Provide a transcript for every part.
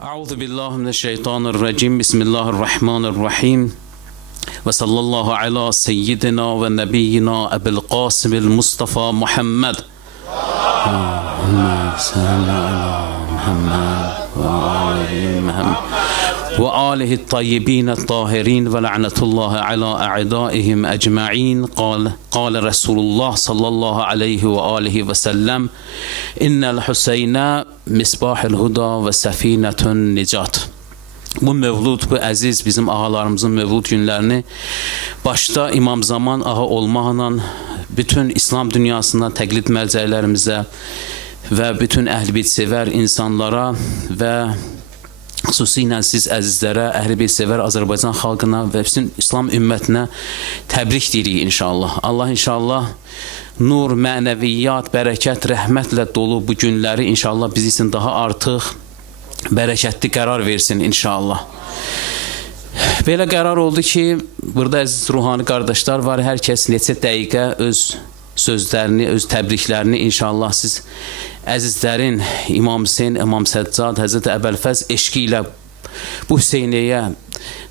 أعوذ بالله من الشيطان الرجيم بسم الله الرحمن الرحيم وصلى الله على سيدنا ونبينا أبي القاسم المصطفى محمد اللهم صل على محمد وآله الطيبين الطاهرين ولعنة الله على أعدائهم أجمعين قال رسول الله صلى الله عليه وآله وسلم إن الحسين مصباح الهدى وسفينة النجات. Bu mevlud, bu əziz bizim ağalarımızın mevlud günlərini başda İmam Zaman ağa olmaqla bütün İslam dünyasından təqlid mərcəklərimizə və bütün əhl-beyt sevər insanlara və xüsusilə siz əzizlərə, əhl-beyt sevər Azərbaycan xalqına və bütün İslam ümmətinə təbrik deyirik inşallah. Allah inşallah nur, mənəviyyat, bərəkət, rəhmətlə dolu bu günləri inşallah biz üçün daha artıq bərəkətli qərar versin inşallah. Belə qərar oldu ki, burada əziz ruhani qardaşlar var. Hər kəs neçə dəqiqə öz sözlərini, öz təbriklərini inşallah siz əzizlərin İmam Hüseyn, İmam Səccad, Həzrəti Əbəlfəz eşqi ilə bu Hüseyniyə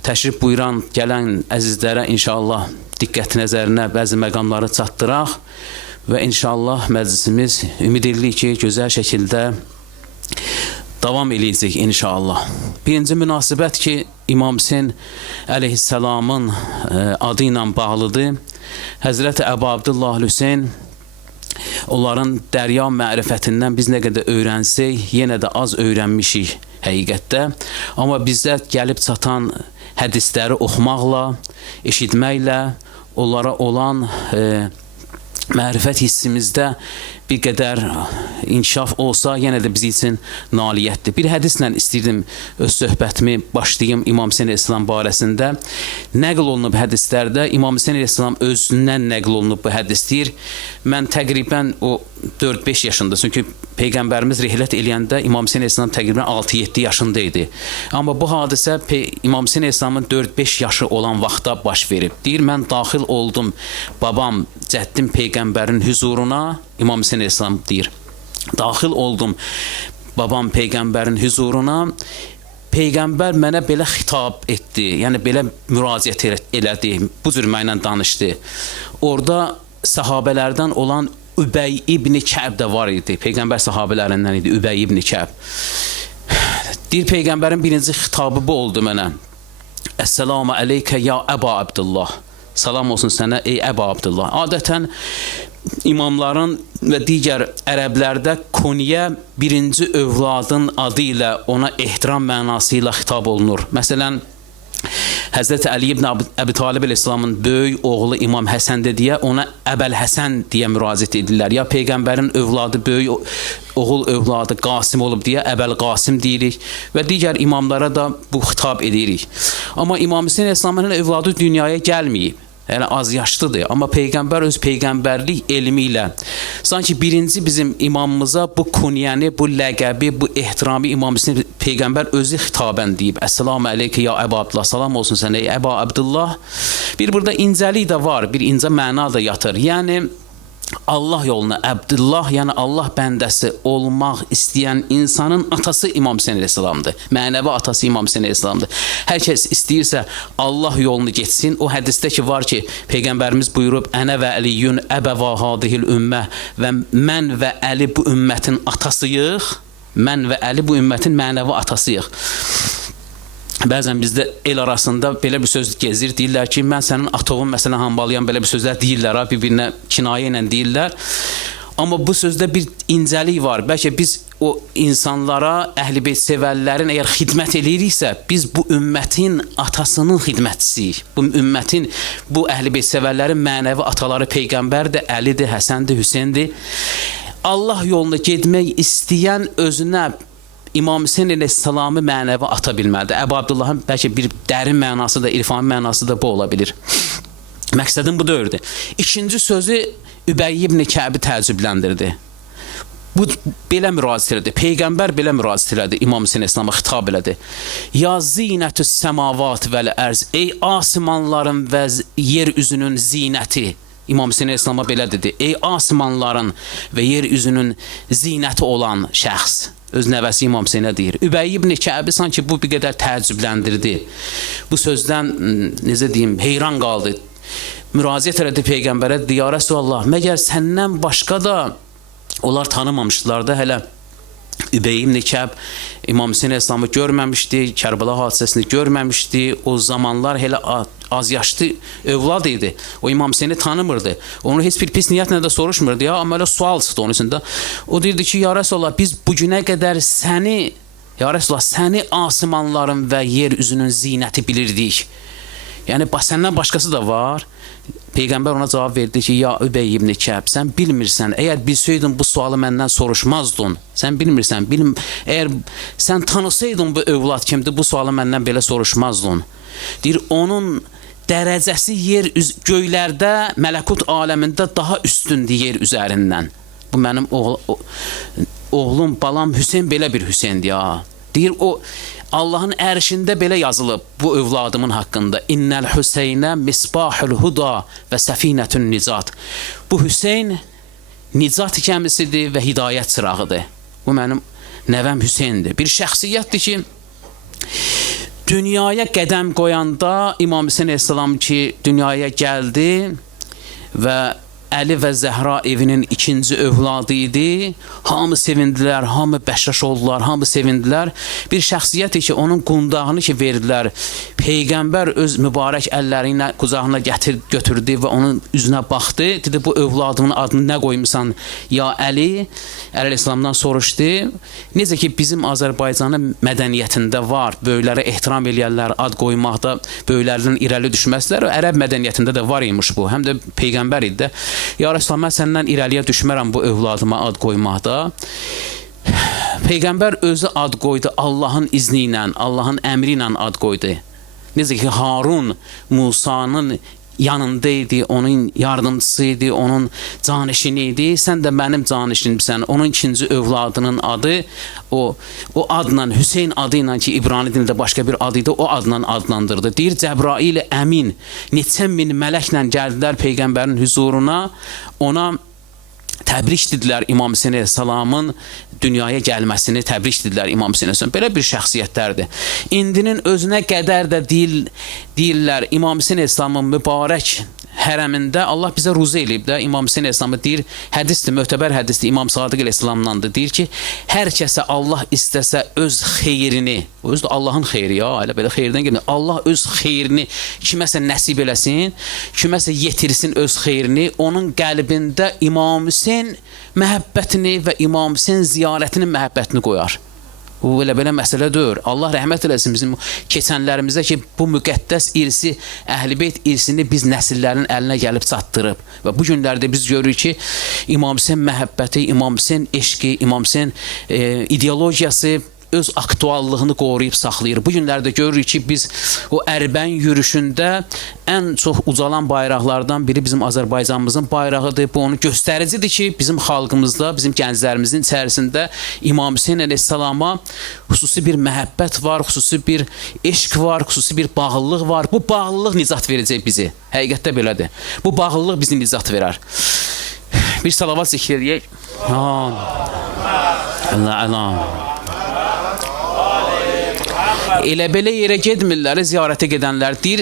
təşrif buyuran gələn əzizlərə inşallah diqqət nəzərinə bəzi məqamları çatdıraq və inşallah məclisimiz ümid edirik ki, gözəl şəkildə davam eləyəcək inşallah. Birinci münasibət ki, İmam Hüseyn əleyhissalamın adı ilə bağlıdır. Həzrəti Əbu Abdullah Hüseyn, onların dərya mərifətindən biz nə qədər öyrənsək, yenə də az öyrənmişik həqiqətdə. Amma bizdə gəlib çatan hədisləri oxumaqla, eşitməklə, onlara olan mərifət hissimizdə bir qədər inkişaf olsa, yenə də biz üçün nailiyyətdir. Bir hədislə istəyirdim öz söhbətimi başlayayım İmam Hüseyn əleyhissalam barəsində. Nəql olunub hədislərdə, İmam Hüseyn əleyhissalam özündən nəql olunub bu hədisdir. Mən təqribən o 4-5 yaşında, çünki Peyğəmbərimiz rihlət eləyəndə İmam Hüseyn əleyhissalam təqribən 6-7 yaşında idi. Amma bu hadisə İmam Hüseyn əleyhissalamın 4-5 yaşı olan vaxtda baş verib. Deyir, mən daxil oldum babam, cəddim Peyğəmbərin hüzuruna. İmam Hüseyn əleyhissalam deyir, daxil oldum babam Peyğəmbərin hüzuruna. Peyğəmbər mənə belə xitab etdi, yəni belə müraciət elədi, bu cür mənlə danışdı. Orada sahabələrdən olan Übəy ibn Kəb də var idi. Peyğəmbər sahabələrindən idi Übəy ibn Kəb. Deyir, Peyğəmbərin birinci xitabı bu oldu mənə. Əssəlamu əleykə ya Əba Abdullah. Salam olsun sənə ey Əba Abdullah. Adətən imamların və digər ərəblərdə kuniyə birinci övladın adı ilə ona ehtiram mənası ilə xitab olunur. Məsələn, Həzrəti Əli ibn Əbi Talib əleyhissalamın böyük oğlu İmam Həsən deyə ona Əbəl Həsən deyə müraciət edirlər. Ya Peyğəmbərin övladı, böyük oğul övladı Qasim olub deyə Əbəl Qasim deyirik və digər imamlara da bu xitab edirik. Amma İmam Hüseyn əleyhissalamın övladı dünyaya gəlməyib. Yəni az yaşlıdır, amma Peyğəmbər öz Peyğəmbərlik elmi ilə sanki birinci bizim imamımıza bu kunyəni, bu ləqəbi, bu ehtiramı İmam Hüseyn Peyğəmbər özü xitabən deyib. Əssəlamu əleykə ya Əba Abdullah, salam olsun sənə ey Əba Abdullah. Bir burada incəlik də var, bir incə məna da yatır. Yəni Allah yoluna Əbdullah, yəni Allah bəndəsi olmaq istəyən insanın atası İmam Hüseyn əleyhissalamdır. Mənəvi atası İmam Hüseyn əleyhissalamdır. Hər kəs istəyirsə Allah yolunu getsin. O hədisdə ki var ki, Peyğəmbərimiz buyurub, Ənə və Əliyyün əbəvə hadihil ümmə və mən və Əli bu ümmətin atasıyıq. Mən və Əli bu ümmətin mənəvi atasıyıq. Bəzən bizdə el arasında belə bir söz gezir, deyirlər ki, mən sənin atovun məsələn hambalıyam, belə bir sözlər deyirlər, bir-birinə kinayə ilə deyirlər. Amma bu sözdə bir incəlik var. Bəlkə biz o insanlara, əhl-i-beyt sevərlərin əgər xidmət eləyiriksə, biz bu ümmətin atasının xidmətçisiyik. Bu ümmətin, bu əhl-i-beyt sevərlərin mənəvi ataları Peyğəmbərdir, Əlidir, Həsəndir, Hüseyndir. Allah yolunda getmək istəyən özünə İmam Hüseyn əleyhissalamı mənəvi ata bilməlidir. Əbu Abdullahın bəlkə bir dərin mənası da, irfani mənası da bu ola bilir. Məqsədim bu dördür. İkinci sözü Übəy ibn Kəbi təəccübləndirdi. Bu belə müraciət elədi. Peyğəmbər belə müraciət elədi. İmam Hüseyn əleyhissalama xitab elədi. Ya zinətüs səmavat vəl ərz. Ey asimanların və yer üzünün zinəti. İmam Hüseyn əleyhissalama belə dedi. Ey asimanların və yer üzünün zinəti olan şəxs. öz nəvəsi İmam Hüseynə deyir. Übəy ibn Kəbi sanki bu bir qədər təəccübləndirdi. Bu sözdən necə deyim, heyran qaldı. Müraciət elədi Peyğəmbərə, ya Rəsulullah, məgər səndən başqa da onlar tanımamışdılar da hələ Übəy ibn Kəb İmam Hüseyn İslamı görməmişdi, Kərbəla hadisəsini görməmişdi. O zamanlar hələ az yaşlı övlad idi. O İmam Hüseyni tanımırdı. Onu heç bir pis niyyətlə də soruşmurdu ya, amma elə sual çıxdı onun içində. O deyirdi ki, ya Rəsulullah, biz bu günə qədər səni, ya Rəsulullah, səni asimanların və yer üzünün zinəti bilirdik. Yəni, səndən başqası da var. Peyğəmbər ona cavab verdi ki, ya Übəy ibn Kəb, sən bilmirsən, əgər bilsəydin bu sualı məndən soruşmazdın. Sən bilmirsən, əgər sən tanısaydın bu övlad kimdir, bu sualı məndən belə soruşmazdın. Deyir, onun dərəcəsi göylərdə, mələkut aləmində daha üstündür yer üzərindən. Bu mənim oğlum, balam Hüseyn belə bir Hüseyndir ya. Deyir, o Allahın ərşində belə yazılıb bu övladımın haqqında. İnnəl Hüseynə misbahul huda və səfinətün nicat. Bu Hüseyn nicat kəmisidir və hidayət çırağıdır. Bu mənim nəvəm Hüseyndir. Bir şəxsiyyətdir ki, dünyaya qədəm qoyanda İmam Hüseyn Əsəlam ki, dünyaya gəldi və Əli və Zəhra evinin ikinci övladı idi. Hamı sevindilər, hamı bəşəş oldular, hamı sevindilər. Bir şəxsiyyət ki, onun qundağını ki verdilər. Peyğəmbər öz mübarək əlləri ilə qucağına götürdü və onun üzünə baxdı. Dedi, bu övladımın adını nə qoymusan? Ya Əli, Əli İslamdan soruşdu. Necə ki, bizim Azərbaycanın mədəniyyətində var, böyüklərə ehtiram eləyərlər, ad qoymaqda böyüklərdən irəli düşməzlər. Ərəb mədəniyyətində də var imiş bu, həm də Peyğəmbər idi. Ya Resulallah, mən səndən irəliyə düşmərəm bu övladıma ad qoymaqda. Peyğəmbər özü ad qoydu, Allahın izni ilə, Allahın əmri ilə ad qoydu. Necə ki, Harun Musanın yanındaydı, onun yardımcısıydı, onun canişini idi. Sən də mənim canişinimsən. Onun ikinci övladının adı o adla, Hüseyn adı ilə ki, İbrani dilində başqa bir adı idi, o adla adlandırdı. Deyir, Cəbrail əmin neçə min mələklə gəldilər Peyğəmbərin huzuruna, ona təbrik dedilər İmam Hüseyn Əsəlamın dünyaya gəlməsini təbrik dedilər İmam Hüseyn Əsəlam. Belə bir şəxsiyyətlərdir. İndinin özünə qədər də deyirlər İmam Hüseyn Əsəlamın mübarək hərəmində Allah bizə ruzu eləyib də. İmam Hüseyn Əsəlamı deyir, hədisdir, möhtəbər hədisdir, İmam Sadiq Əsəlamdandır. Deyir ki, hər kəsə Allah istəsə öz xeyrini, özü də Allahın xeyri ya, elə belə xeyirdən gəlmir. Allah öz xeyrini kiməsə nəsib eləsin, kiməsə yetirsin öz xeyrini, onun qəlbində İmam Hüseyn məhəbbətini və İmam Hüseyn ziyarətinin məhəbbətini qoyar. Bu belə məsələ deyil. Allah rəhmət eləsin bizim keçənlərimizə ki, bu müqəddəs irsi, Əhl-i-Beyt irsini biz nəsillərin əlinə gəlib çatdırıb. Və bu günlərdə biz görürük ki, İmam Hüseyn məhəbbəti, İmam Hüseyn eşqi, İmam Hüseyn ideologiyası öz aktuallığını qoruyub saxlayır. Bu günlərdə görürük ki, biz o Ərbən yürüşündə ən çox ucalan bayraqlardan biri bizim Azərbaycanımızın bayrağıdır. Bu onu göstəricidir ki, bizim xalqımızda, bizim gənclərimizin içərisində İmam Hüseyn əleyhissalama xüsusi bir məhəbbət var, xüsusi bir eşq var, xüsusi bir bağlılıq var. Bu bağlılıq nicat verəcək bizi. Həqiqətdə belədir. Bu bağlılıq bizi nicat verər. Bir salavat zikr edək. Allah. Elə belə yerə gedmirlər, ziyarətə gedənlər deyir,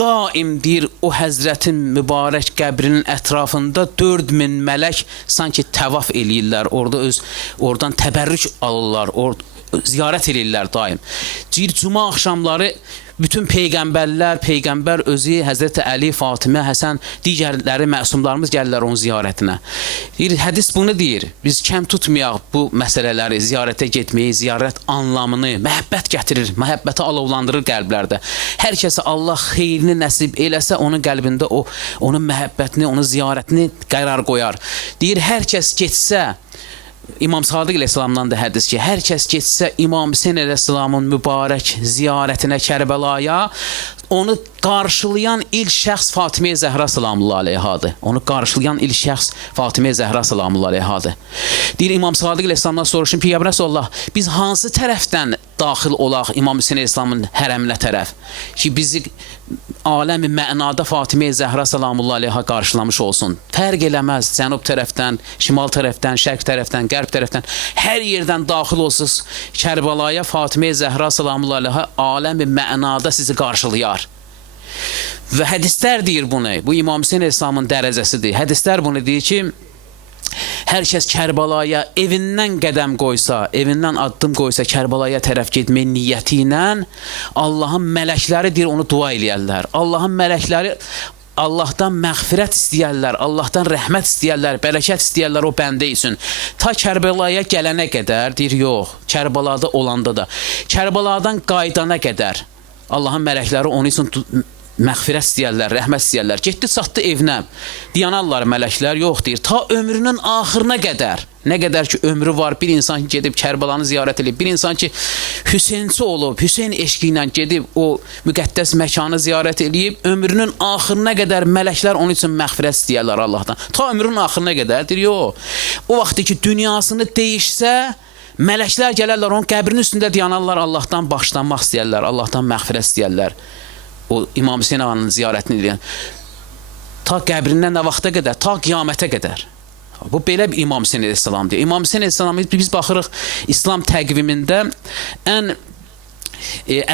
daim deyir, o həzrətin mübarək qəbrinin ətrafında 4000 mələk sanki təvaf eləyirlər, oradan təbərrük alırlar, ziyarət eləyirlər daim. Deyir, cuma axşamları bütün peyğəmbərlər, peyğəmbər özü, Həzrəti Əli, Fatimə, Həsən, digərləri, məsumlarımız gəlirlər onun ziyarətinə. Deyir, hədis bunu deyir, biz kəm tutmayaq bu məsələləri, ziyarətə getməyi, ziyarət anlamını, məhəbbət gətirir, məhəbbəti alovlandırır qəlblərdə. Hər kəsə Allah xeyrini nəsib eləsə, onun qəlbində onun məhəbbətini, onun ziyarətini qərar qoyar. Deyir, hər kəs getsə, İmam Sadiq əleyhissalamdan da hədis ki, hər kəs getsə İmam Hüseyn əleyhissalamın mübarək ziyarətinə Kərbəlaya, onu qarşılayan ilk şəxs Fatimə Zəhra salamullah aleyhadır. Onu qarşılayan ilk şəxs Fatimə Zəhra salamullah aleyhadır. Deyir, İmam Sadiq əleyhissalamdan soruşun, Peyğəmbər sallallahu, biz hansı tərəfdən daxil olaq İmam Hüseyn İslamın hərəminə tərəf ki, bizi aləmi mənada Fatimə Zəhra salamullahi aleyha qarşılamış olsun. Fərq eləməz, cənub tərəfdən, şimal tərəfdən, şərq tərəfdən, qərb tərəfdən, hər yerdən daxil olsunuz Kərbalaya Fatimə Zəhra salamullahi aleyha aləmi mənada sizi qarşılayar. Və hədislər deyir bunu, bu İmam Hüseyn İslamın dərəcəsidir. Hədislər bunu deyir ki, hər kəs Kərbalaya evindən qədəm qoysa, evindən addım qoysa Kərbalaya tərəf getmək niyyəti ilə Allahın mələkləri deyir onu dua eləyərlər. Allahın mələkləri Allahdan məğfirət istəyərlər, Allahdan rəhmət istəyərlər, bərəkət istəyərlər o bəndə üçün. Ta Kərbalaya gələnə qədər deyir yox, Kərbalada olanda da, Kərbaladan qaydana qədər Allahın mələkləri onun üçün məğfirət istəyərlər, rəhmət istəyərlər. Getdi, çatdı evinə. Dayanarlar mələklər, yox deyir. Ta ömrünün axırına qədər, nə qədər ki ömrü var, bir insan ki gedib Kərbalanı ziyarət edib, bir insan ki Hüseynçi olub, Hüseyn eşqi ilə gedib o müqəddəs məkanı ziyarət edib, ömrünün axırına qədər mələklər onun üçün məğfirət istəyərlər Allahdan. Ta ömrünün axırına qədər deyir, yox. O vaxtı ki dünyasını dəyişsə, mələklər gələrlər, onun qəbrinin üstündə dayanarlar, Allahdan bağışlanmaq istəyərlər, Allahdan məğfirət istəyərlər. O İmam Hüseyn ağanın ziyarətini edən ta qəbrindən nə vaxta qədər, ta qiyamətə qədər. Bu belə bir İmam Hüseyn əleyhissalamdır. İmam Hüseyn əleyhissalamı biz baxırıq İslam təqvimində ən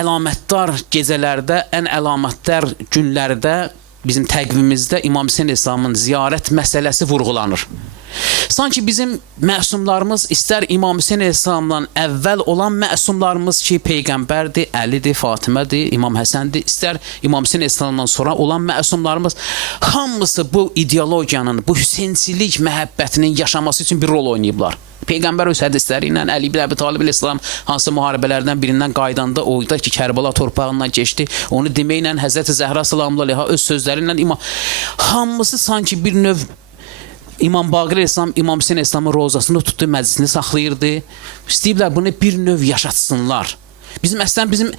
əlamətdar gecələrdə, ən əlamətdar günlərdə bizim təqvimimizdə İmam Hüseyn əleyhissalamın ziyarət məsələsi vurğulanır. Sanki bizim məsumlarımız istər İmam Hüseyn əleyhissalamdan əvvəl olan məsumlarımız ki, Peyğəmbərdir, Əlidir, Fatimədir, İmam Həsəndir, istər İmam Hüseyn əleyhissalamdan sonra olan məsumlarımız hamısı bu ideologiyanın, bu Hüseynçilik məhəbbətinin yaşaması üçün bir rol oynayıblar. Peyğəmbər öz hədisləri ilə Əli ibn Əbi Talib əleyhissalam hansı müharibələrdən birindən qaydanda orada ki, Kərbala torpağından keçdi, onu deməklə Həzrəti Zəhra salamullahi aleyha öz sözləri ilə hamısı sanki bir növ İmam Baqir əleyhissalam İmam Hüseyn əleyhissalamın rozasını tutdu, məclisini saxlayırdı. İstəyiblər bunu bir növ yaşatsınlar. Bizim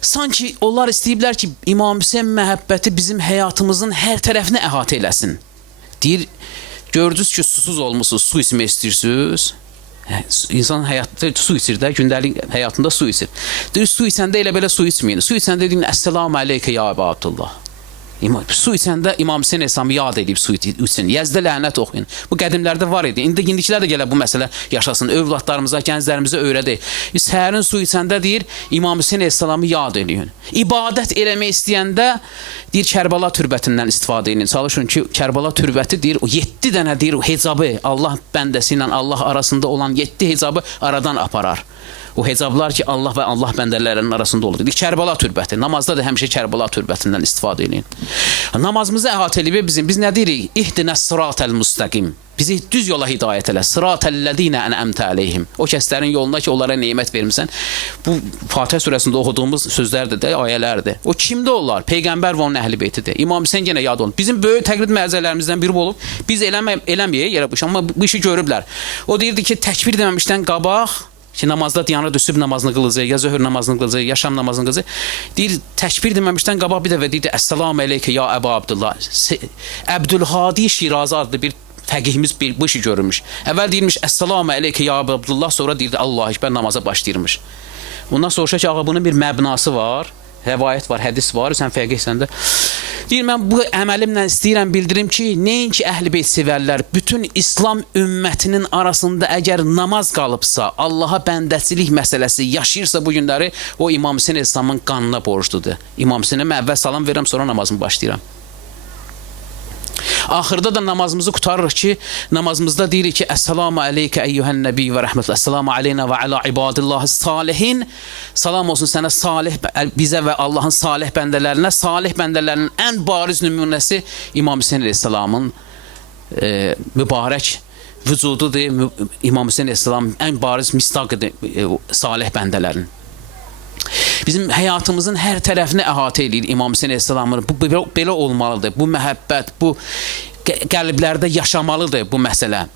sanki onlar istəyiblər ki, İmam Hüseyn məhəbbəti bizim həyatımızın hər tərəfini əhatə eləsin. Deyir, gördünüz ki, susuz olmusunuz, su içmək istəyirsiniz. İnsan həyatda su içir də, gündəlik həyatında su içir. Deyir, su içəndə elə belə su içməyin. Su içəndə deyin, Əssəlamu aleykə ya Əbə Abdullah. Su içəndə İmam Hüseyn əleyhissalamı yad edib su için. Yazda lənət oxuyun. Bu qədimlərdə var idi. İndikilər də gələ bu məsələ yaşasın. Övladlarımıza, gənclərimizə öyrədək. Səhərin su içəndə deyir, İmam Hüseyn əleyhissalamı yad eləyin. İbadət eləmək istəyəndə deyir, Kərbala türbətindən istifadə edin. Çalışın ki, Kərbala türbəti deyir, 7 dənə deyir, hecabı, Allah bəndəsi ilə Allah arasında olan 7 hecabı aradan aparar. O hecablar ki, Allah və Allah bəndələrinin arasında olur. Kərbala türbəti. Namazda da həmişə Kərbala türbətindən istifadə edin. Namazımızı əhatə edib biz nə deyirik? İhdinəs sıratəl müstəqim. Bizi düz yola hidayət elə. Sıratəllədinə ənəmtə əleyhim. O kəslərin yolunda ki, onlara nemət vermirsən. Bu Fatihə surəsində oxuduğumuz sözlərdir də, ayələrdir. O kimdə onlar? Peyğəmbər və onun əhli beytidir. İmam Hüseyn yenə yad olun. Bizim böyük təqlid mərzələrimizdən biri olub. Biz eləməyək, yerə bu iş, amma bu işi görüblər. O deyirdi ki, təkbir deməmişdən qabaq ki, namazda diyanı düşüb namazını qılacaq, ya zöhr namazını qılacaq, ya şam namazını qılacaq. Deyir, təkbir deməmişdən qabaq bir dəfə deyir, Əssəlamu aleykə ya Əbə Abdullah. Əbdülhadi Şirazi adlı bir fəqihimiz bu işi görürmüş. Əvvəl deyirmiş, Əssəlamu aleykə ya Əbə Abdullah, sonra deyirdi, Allah-u Ekber namaza başlayırmış. Bundan soruşa ki, ağa bunun bir məbnası var, rəvayət var, hədis var, sən fəqihsən də. Deyir, mən bu əməlimlə istəyirəm bildirim ki, nəinki əhl-i beyt sevərlər, bütün İslam ümmətinin arasında əgər namaz qalıbsa, Allaha bəndəçilik məsələsi yaşayırsa bu günləri, o İmam Hüseyn əleyhissalamın qanına borcludur. İmam Hüseynə mən əvvəl salam verirəm, sonra namazımı başlayıram. Axırda da namazımızı qutarırıq ki, namazımızda deyirik ki, Əssəlamu aleykə əyyuhən nəbi və rəhmətlə, Əssəlamu aleynə və alə ibadillahi salihin. Salam olsun sənə salih, bizə və Allahın salih bəndələrinə. Salih bəndələrinin ən bariz nümunəsi İmam Hüseyn əleyhissalamın mübarək vücududur. İmam Hüseyn əleyhissalam ən bariz misdaqıdır salih bəndələrin. Bizim həyatımızın hər tərəfini əhatə edir İmam Hüseyn əleyhissalamın. Bu belə olmalıdır. Bu məhəbbət, bu qəlblərdə yaşamalıdır bu məsələ.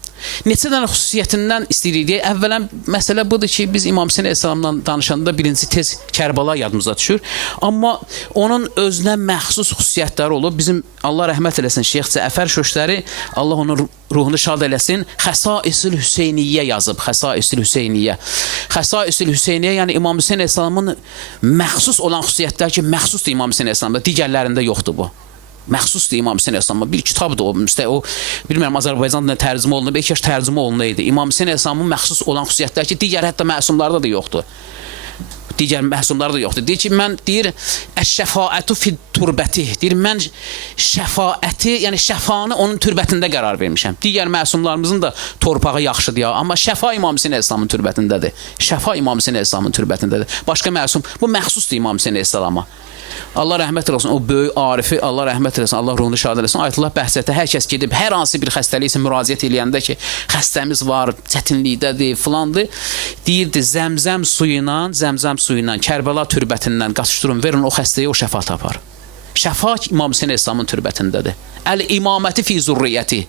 Neçə dənə xüsusiyyətindən istəyirik deyə. Əvvələn məsələ budur ki, biz İmam Hüseyn əleyhissalamdan danışanda birinci tez Kərbəla yadımıza düşür. Amma onun özünə məxsus xüsusiyyətləri olub. Bizim Allah rəhmət eləsin Şeyx Cəfər Şöşləri, Allah onun ruhunu şad eləsin, Xəsaisül Hüseyniyyə yazıb. Xəsaisül Hüseyniyyə. Xəsaisül Hüseyniyyə, yəni İmam Hüseyn əleyhissalamın məxsus olan xüsusiyyətləri ki, məxsusdur İmam Hüseyn əleyhissalamda, digərlərində yoxdur bu. Məxsusdur İmam Hüseyn əleyhissalama. Bir kitabdır o. O bilmirəm Azərbaycanda tərcümə olunub, belki tərcümə olunaydı. İmam Hüseyn əleyhissalamın məxsus olan xüsusiyyətləri ki, digər hətta məsumlarda da yoxdur. Digər məsumlarda da yoxdur. Deyir ki, mən deyir əş-şəfaətu fi turbəti. Deyir mən şəfaəti, yəni şəfanı onun türbətində qərar vermişəm. Digər məsumlarımızın da torpağı yaxşıdır ya, amma şəfa İmam Hüseyn əleyhissalamın türbətindədir. Şəfa İmam Hüseyn əleyhissalamın türbətindədir. Başqa məsum bu məxsusdur İmam Hüseyn əleyhissalama. Allah rəhmət eləsin, o böyük arifi, Allah rəhmət eləsin, Allah ruhunu şad eləsin. Ayətullah Bəhcətə hər kəs gedib, hər hansı bir xəstəlik isə müraciət eləyəndə ki, xəstəmiz var, çətinlikdədir, filandır, deyirdi, zəmzəm suyuyla, Kərbəla türbətindən qaçışdırın, verin o xəstəyə, o şəfa tapar. Şəfa İmam Hüseyn əleyhissalamın türbətindədir. Əl-imaməti fi zurriyyəti.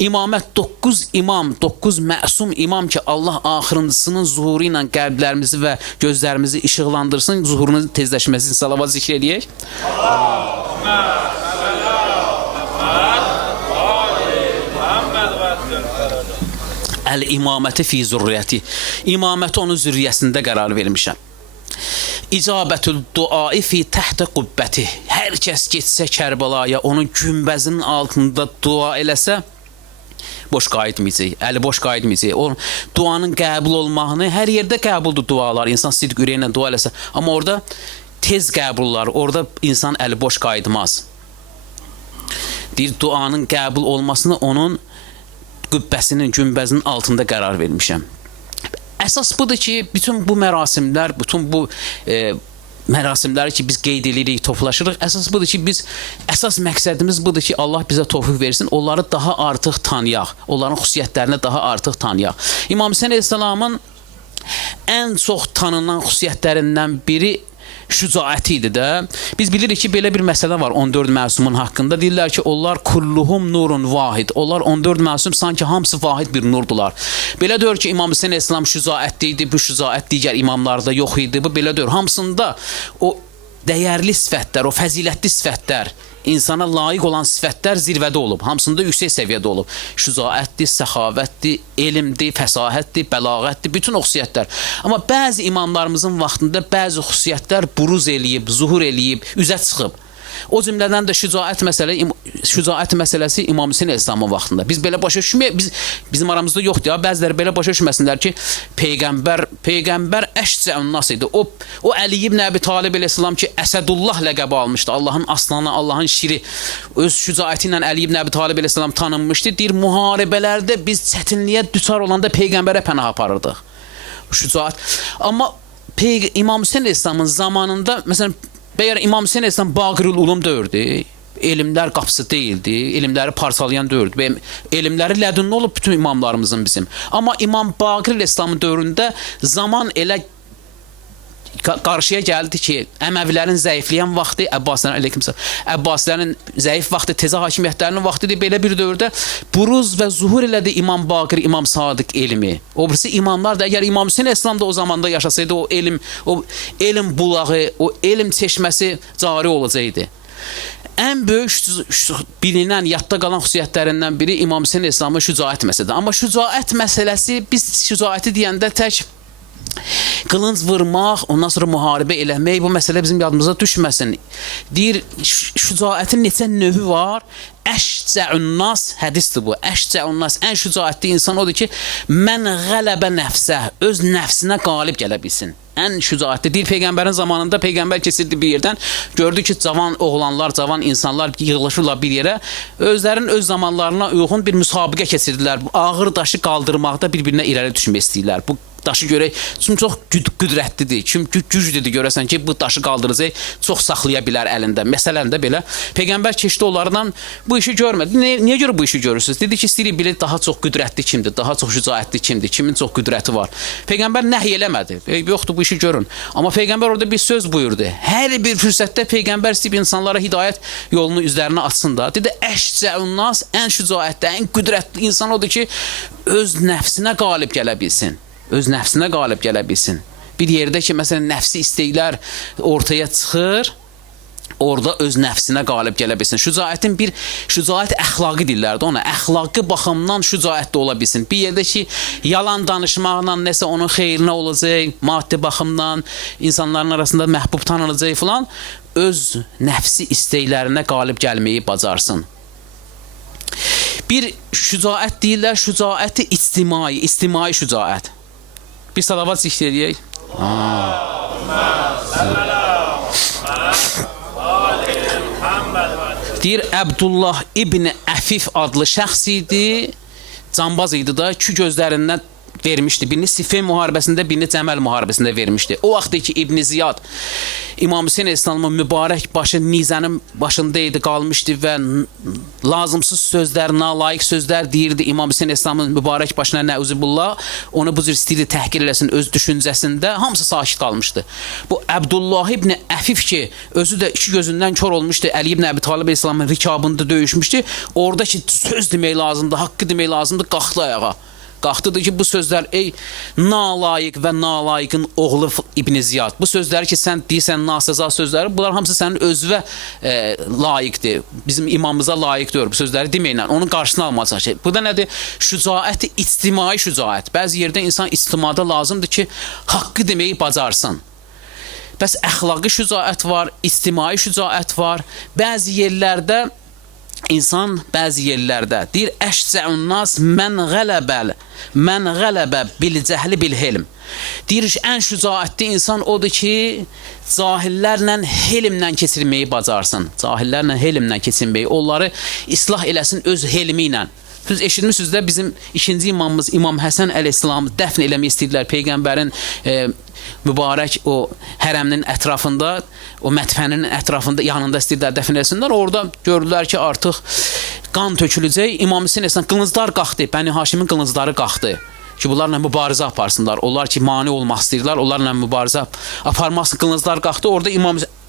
İmamət 9 imam, 9 məsum imam ki, Allah axırıncısının zuhuru ilə qəlblərimizi və gözlərimizi işıqlandırsın, zuhurunun tezləşməsi, salavat zikr edək. Əl-imaməti fi zurriyyəti. İmaməti onun zürriyyəsində qərar vermişəm. İcabətül duai fi təhtə qubbəti. Hər kəs getsə Kərbəlaya, onun günbəzinin altında dua eləsə, boş qayıtmayacaq, əli boş qayıtmayacaq. O duanın qəbul olmağını, hər yerdə qəbuldur dualar, insan sidq ürəklə dua eləsə, amma orada tez qəbullar, orada insan əli boş qayıtmaz. Deyir, duanın qəbul olmasını onun qübbəsinin, günbəzinin altında qərar vermişəm. Əsas budur ki, bütün bu mərasimlər, bütün bu mərasimləri ki, biz qeyd edirik, toplaşırıq. Əsas budur ki, əsas məqsədimiz budur ki, Allah bizə tövfiq versin, onları daha artıq tanıyaq, onların xüsusiyyətlərini daha artıq tanıyaq. İmam Hüseyn əleyhissalamın ən çox tanınan xüsusiyyətlərindən biri şücaəti idi də. Biz bilirik ki, belə bir məsələ var 14 məsumun haqqında. Deyirlər ki, onlar kulluhum nurun vahid. Onlar 14 məsum sanki hamısı vahid bir nurdular. Belə deyir ki, İmam Hüseyn əleyhissalam şücaətli idi, bu şücaət digər imamlarda yox idi. Bu belə deyir. Hamısında o dəyərli sifətlər, o fəzilətli sifətlər, insana layiq olan sifətlər zirvədə olub. Hamısında yüksək səviyyədə olub. Şücaətdir, səxavətdir, elmdir, fəsahətdir, bəlağətdir, bütün o xüsusiyyətlər. Amma bəzi imamlarımızın vaxtında bəzi xüsusiyyətlər buruz eləyib, zuhur eləyib, üzə çıxıb. O cümlədən də şücaət məsələsi İmam Hüseyn əleyhissalamın vaxtında. Biz belə başa düşməyək, bizim aramızda yoxdur ya. Bəziləri belə başa düşməsinlər ki, Peyğəmbər əşcəun nas idi. O Əli ibn Əbi Talib əleyhissalam ki, Əsədullah ləqəbi almışdı. Allahın aslanı, Allahın şiri. Öz şücaəti ilə Əli ibn Əbi Talib əleyhissalam tanınmışdı. Deyir, müharibələrdə biz çətinliyə düçar olanda Peyğəmbərə pənah aparırdıq. Şücaət. Amma İmam Hüseyn əleyhissalamın zamanında, məsələn, bəyər İmam Hüseyn əleyhissalam Baqirül Ulum döyürdü. Elmlər qapısı deyildi, elmləri parçalayan döyürdü. Elmləri lədunlu olub bütün imamlarımızın bizim. Amma İmam Baqir əleyhissalamın dövründə zaman elə qarşıya gəldi ki, Əməvilərin zəifləyən vaxtı, Əbbasilərin zəif vaxtı, tezə hakimiyyətlərinin vaxtıdır. Belə bir dövrdə buruz və zuhur elədi İmam Baqir, İmam Sadiq elmi. O birisi imamlar da, əgər İmam Hüseyn əleyhissalam da o zamanda yaşasaydı, o elm bulağı, o elm çeşməsi cari olacaqdı. Ən böyük bilinən, yadda qalan xüsusiyyətlərindən biri İmam Hüseyn əleyhissalamın şücaət məsələdir. Amma şücaət məsələsi, biz şücaəti deyəndə tək qılınc vurmaq, ondan sonra müharibə eləmək, bu məsələ bizim yadımıza düşməsin. Deyir, şücaətin neçə növü var? Əşcəunnas, hədisdir bu. Əşcəunnas, ən şücaətli insan odur ki, mən qələbə nəfsə, öz nəfsinə qalib gələ bilsin. Ən şücaətli. Deyir, Peyğəmbərin zamanında Peyğəmbər keçirdi bir yerdən, gördü ki, cavan oğlanlar, cavan insanlar yığılışırlar bir yerə, özlərinin öz zamanlarına uyğun bir müsabiqə keçirdilər. Ağır daşı qaldırmaqda bir-birinə irəli düşmək istəyirlər. Bu daşı görək. Çünki çox qüdrətlidir. Çünki güclüdür görəsən ki, bu daşı qaldıracaq, çox saxlaya bilər əlində. Məsələn də belə peyğəmbər keçdi onlardan bu işi görmədi. Niyə görə bu işi görürsüz? Dedi ki, istəyirik bilə daha çox qüdrətli kimdir, daha çox şücaətli kimdir, kimin çox qüdrəti var. Peyğəmbər nəhy eləmədi. Yoxdur bu işi görün. Amma peyğəmbər orada bir söz buyurdu. Hər bir fürsətdə peyğəmbər istəyib insanlara hidayət yolunu üzlərinə açsın da. Dedi, əşcəunnas, ən şücaətli, ən qüdrətli insan odur ki, öz nəfsinə qalib gələ bilsin. Öz nəfsinə qalib gələ bilsin. Bir yerdə ki, məsələn, nəfsi istəklər ortaya çıxır, orada öz nəfsinə qalib gələ bilsin. Şücaətin bir şücaət əxlaqi dillərdir ona. Əxlaqi baxımdan şücaətli ola bilsin. Bir yerdə ki, yalan danışmaqla nəsə onun xeyrinə olacaq, maddi baxımdan insanların arasında məhbub tanınacaq filan, öz nəfsi istəklərinə qalib gəlməyi bacarsın. Bir şücaət deyirlər, şücaəti ictimai şücaət. Bir salavat zikr edək. Deyir, Əbdullah İbn Əfif adlı şəxs idi, cambaz idi da, iki gözlərindən vermişdi. Birini Siffin müharibəsində, birini Cəməl müharibəsində vermişdi. O vaxtdakı İbn Ziyad İmam Hüseyn Əslanımın mübarək başı nizənin başında idi, qalmışdı və lazımsız sözlər, nalayiq sözlər deyirdi İmam Hüseyn Əslanımın mübarək başına, nəuzübillah, onu bu cür istəyirdi təhqir eləsin öz düşüncəsində, hamısı sakit qalmışdı. Bu Əbdullah İbn Əfif ki, özü də iki gözündən kör olmuşdu, Əli İbn Əbi Talib İslamın rikabında döyüşmüşdü, orada ki, söz demək lazımdı, haqqı demək lazımdı, qalxdı ayağa. Qalxdıdır ki, bu sözlər, ey nalayiq və nalayiqin oğlu İbn Ziyad, bu sözləri ki, sən deyirsən nasəza sözləri, bunlar hamısı sənin özvə layiqdir, bizim imamımıza layiqdir bu sözləri deməklə, onun qarşısını almağa çalışır. Bu da nədir? Şücaəti ictimai şücaət. Bəzi yerdə insan ictimada lazımdır ki, haqqı deməyi bacarsın. Bəs əxlaqi şücaət var, ictimai şücaət var, bəzi yerlərdə İnsan bəzi yerlərdə deyir, əşcəunnas mən qələbə bil cəhli bil helm. Deyir, ən şücaətli insan odur ki, cahillərlə helmlə keçirməyi bacarsın. Cahillərlə helmlə keçirməyi, onları islah eləsin öz helmi ilə. Siz eşitmişsiniz də bizim ikinci imamımız İmam Həsən əleyhissalamı dəfn eləmək istəyirlər Peyğəmbərin mübarək o hərəminin ətrafında, o mətfənin ətrafında, yanında istəyirlər dəfn eləsinlər. Orada gördülər ki, artıq qan töküləcək. İmam Hüseyn əleyhissalam qılınclar qalxdı, Bəni Haşimin qılıncları qalxdı ki, bunlarla mübarizə aparsınlar. Onlar ki, mane olmaq istəyirlər, onlarla mübarizə aparmaq qılınclar qalxdı. Orada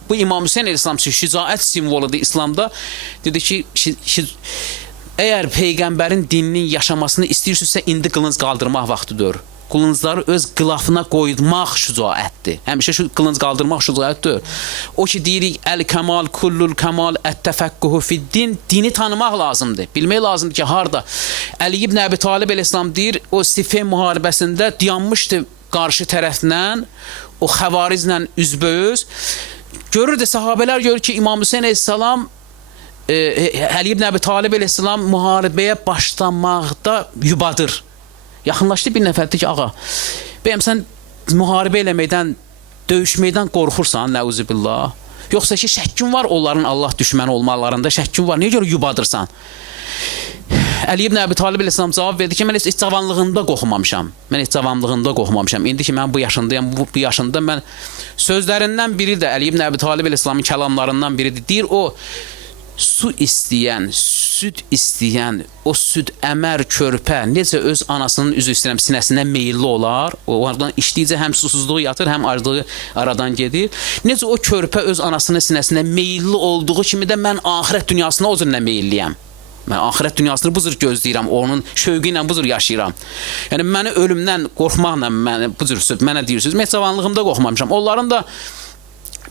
bu İmam Hüseyn əleyhissalam şücaət simvoludur İslamda. Dedi ki, əgər Peyğəmbərin dininin yaşamasını istəyirsinizsə, indi qılınc qaldırmaq vaxtıdır. Qılıncları öz qılafına qoymaq şücaətdir. Həmişə şu qılınc qaldırmaq şücaətdir. O ki, deyirik, əl-kəmal, kullul kəmal, ət-təfəqquhu fid-din, dini tanımaq lazımdır. Bilmək lazımdır ki, harada? Əli ibn Əbi Talib əleyhissalam deyir, o Siffin müharibəsində dayanmışdı qarşı tərəfdən, o xəvarizlə üzböz. Görürdü, sahabələr görür ki, İmam Hüseyn əleyhissalam Əli ibn Əbi Talib əleyhissalam müharibəyə başlamaqda yubadır. Yaxınlaşdı bir nəfər, ki, ağa, bəyəm sən müharibə eləməkdən, döyüşməkdən qorxursan, nəuzubillah. Yoxsa ki, şəkkin var onların Allah düşməni olmalarında, şəkkin var, niyə görə yubadırsan? Əli ibn Əbi Talib əleyhissalam cavab verdi ki, mən heç cavanlığımda qorxmamışam. Mən heç cavanlığımda qorxmamışam. İndi ki, mən bu yaşındayım, bu yaşında mən sözlərindən biri də Əli ibn Əbi Talib əleyhissalamın kəlamlarından biridir. Deyir, o su istəyən, süd istəyən, o süd əmər körpə necə öz anasının üzü istəyən sinəsinə meyilli olar, o oradan işləyicə həm susuzluğu yatır, həm acılığı aradan gedir. Necə o körpə öz anasının sinəsinə meyilli olduğu kimi də mən axirət dünyasına o cürlə meyilliyəm. Mən axirət dünyasını bu cür gözləyirəm, onun şövqü ilə bu cür yaşayıram. Yəni, məni ölümdən qorxmaqla bu cür söz, mənə deyirsiniz, mən cavanlığımda qorxmamışam. Onların da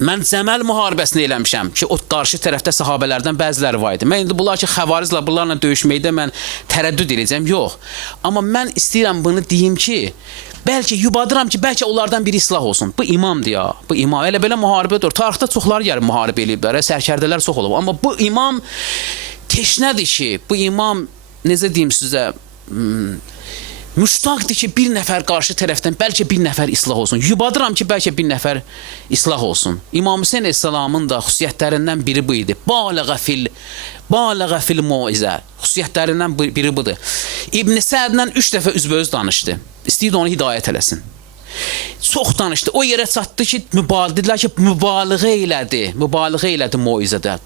mən Cəməl müharibəsini eləmişəm ki, o qarşı tərəfdə sahabələrdən bəziləri var idi. Mən indi bunlar ki, xəvarizlə bunlarla döyüşməkdə mən tərəddüd edəcəm, yox. Amma mən istəyirəm bunu deyim ki, bəlkə yubadıram ki, bəlkə onlardan biri islah olsun. Bu imamdır ya, bu imam. Elə belə müharibədir. Tarixdə çoxları gəlib müharibə eləyiblər, sərkərdələr çox olub. Amma bu imam teşnədir ki, bu imam, necə deyim sizə, müştaqdır ki, bir nəfər qarşı tərəfdən bəlkə bir nəfər islah olsun. Yubadıram ki, bəlkə bir nəfər islah olsun. İmam Hüseyn əleyhissalamın da xüsusiyyətlərindən biri bu idi. Balağa fil muizə. Xüsusiyyətlərindən biri budur. İbn Sədlə 3 dəfə üzbəüz danışdı. İstəyirdi onu hidayət eləsin. Çox danışdı. O yerə çatdı ki, dedilər ki, mübaliğə elədi muizədə.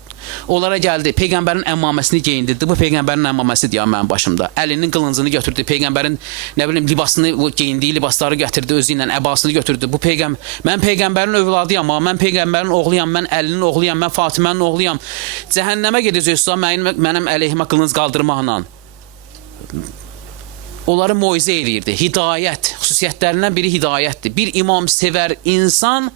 Onlara gəldi, Peyğəmbərin əmmaməsini geyindirdi. Bu Peyğəmbərin əmmaməsidir ya mənim başımda. Əlinin qılıncını götürdü, Peyğəmbərin nə bilim libasını, geyindiyi libasları gətirdi, özü ilə əbasını götürdü. Bu mən Peyğəmbərin övladıyam, mən Peyğəmbərin oğluyam, mən Əlinin oğluyam, mən Fatimənin oğluyam. Cəhənnəmə gedəcəksiniz mənim əleyhimə qılınc qaldırmaqla. Onları moizə eləyirdi. Hidayət, xüsusiyyətlərindən biri hidayətdir. Bir imam sevər insan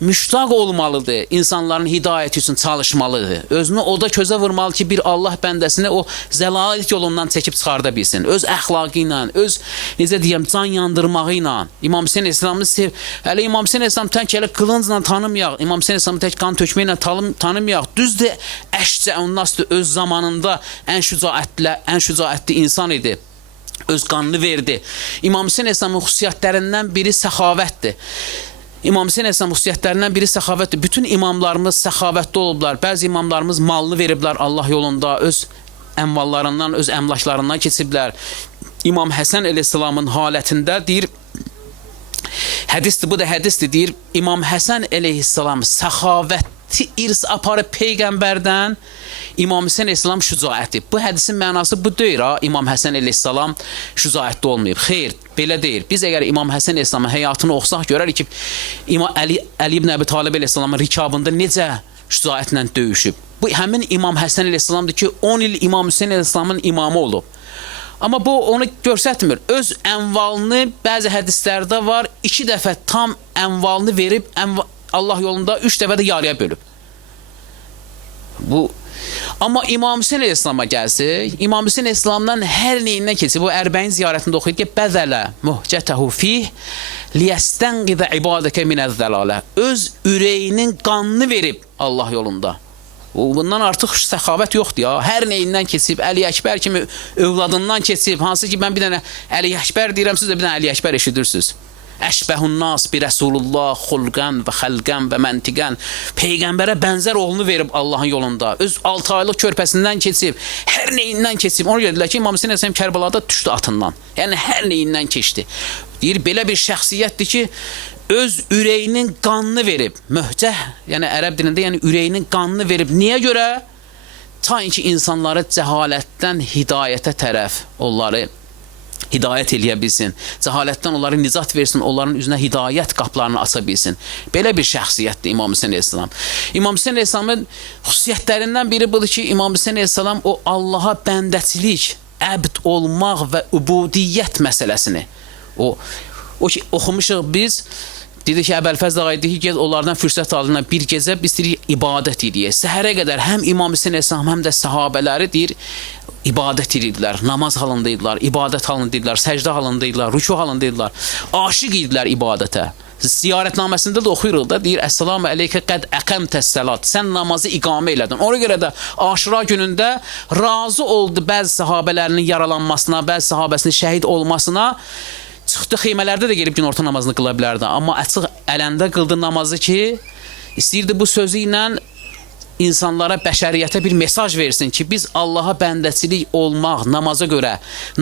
müştaq olmalıdır. İnsanların hidayəti üçün çalışmalıdır. Özünü oda közə vurmalı ki, bir Allah bəndəsini o zəlalət yolundan çəkib çıxarda bilsin. Öz əxlaqı ilə, öz, necə deyəm, can yandırmağı ilə. İmam Hüseyn İslam'ı sev. Hələ İmam Hüseyn İslam tək elə qılıncla tanımayaq. İmam Hüseyn İslam'ı tək qan tökməklə tanımayaq. Düzdür, əşcə onnasdır, öz zamanında ən şücaətli insan idi. Öz qanını verdi. İmam Hüseyn Əsəmin xüsusiyyətlərindən biri səxavətdir. İmam Hüseyn Əsəmin xüsusiyyətlərindən biri səxavətdir. Bütün imamlarımız səxavətli olublar. Bəzi imamlarımız malını veriblər Allah yolunda. Öz əmvallarından, öz əmlaklarından keçiblər. İmam Həsən əleyhissalamın halətində deyir, hədisdir, bu da hədisdir, deyir, İmam Həsən əleyhissalam səxavəti irs aparıb Peyğəmbərdən, İmam Hüseyn əleyhissalam şücaəti. Bu hədisin mənası bu deyir, İmam Həsən əleyhissalam şücaətli olmayıb. Xeyr, belə deyir. Biz əgər İmam Həsən əleyhissalamın həyatını oxusaq görərik ki, Əli ibn Əbi Talib əleyhissalamın rikabında necə şücaətlə döyüşüb. Bu həmin İmam Həsən əleyhissalamdır ki, 10 il İmam Hüseyn əleyhissalamın imamı olub. Amma bu onu göstərmir. Öz ənvalını bəzi hədislərdə var, 2 dəfə tam ənvalını verib, Allah yolunda 3 dəfə də yarıya bölüb. Amma İmam Hüseyn əleyhissalama gəlsək, İmam Hüseyn əleyhissalamdan hər neyindən keçib, bu Ərbəin ziyarətində oxuyur ki, bəzələ muhcətəhu fih liyəstənqidə ibadəkə minəz-zəlalə. Öz ürəyinin qanını verib Allah yolunda. Bundan artıq səxavət yoxdur ya. Hər neyindən keçib, Əli Əkbər kimi övladından keçib, hansı ki, mən bir dənə Əli Əkbər deyirəm, siz də bir dənə Əli Əkbər eşidirsiniz. Əşbəhun nas bi Rəsulullah xulqən və xəlqən və məntiqən. Peyğəmbərə bənzər oğlunu verib Allahın yolunda. Öz 6 aylıq körpəsindən keçib, hər neyindən keçib. Ona görə dedilər ki, İmam Hüseyn əleyhissalam Kərbəlada düşdü atından. Yəni hər neyindən keçdi. Deyir, belə bir şəxsiyyətdir ki, öz ürəyinin qanını verib. Möhcəh, yəni ərəb dilində, yəni ürəyinin qanını verib. Niyə görə? Ta ki, insanları cəhalətdən hidayətə tərəf onları hidayət eləyə bilsin, cəhalətdən onları nicat versin, onların üzünə hidayət qaplarını aça bilsin. Belə bir şəxsiyyətdir İmam Hüseyn əleyhissalam. İmam Hüseyn əleyhissalamın xüsusiyyətlərindən biri budur ki, İmam Hüseyn əleyhissalam o Allaha bəndəçilik, əbd olmaq və übudiyyət məsələsini o ki, oxumuşuq biz. Dedi ki, Əbəlfəz ağa idi ki, onlardan fürsət aldığında bir gecə biz deyirik, ibadət ediyik. Səhərə qədər həm İmam Hüseyn əleyhissalam, həm də səhabələri deyir, ibadət edirlər, namaz halındaydılar, ibadət halındaydılar, səcdə halındaydılar, rüku halındaydılar, aşiq idilər ibadətə. Ziyarətnaməsində də oxuyuruq da, deyir, Əssalamu əleykə qəd əqəmtəs-səlat, sən namazı iqamə elədin. Ona görə də Aşura günündə razı oldu bəzi səhabələrinin yaralanmasına, bəzi səhabəsinin şəhid olmasına. Çıxdı xeymələrdə də gelib günorta namazını qıla bilərdi. Amma açıq ələndə qıldı namazı ki, istəyirdi bu sözü ilə insanlara, bəşəriyyətə bir mesaj versin ki, biz Allaha bəndəçilik olmaq, namaza görə,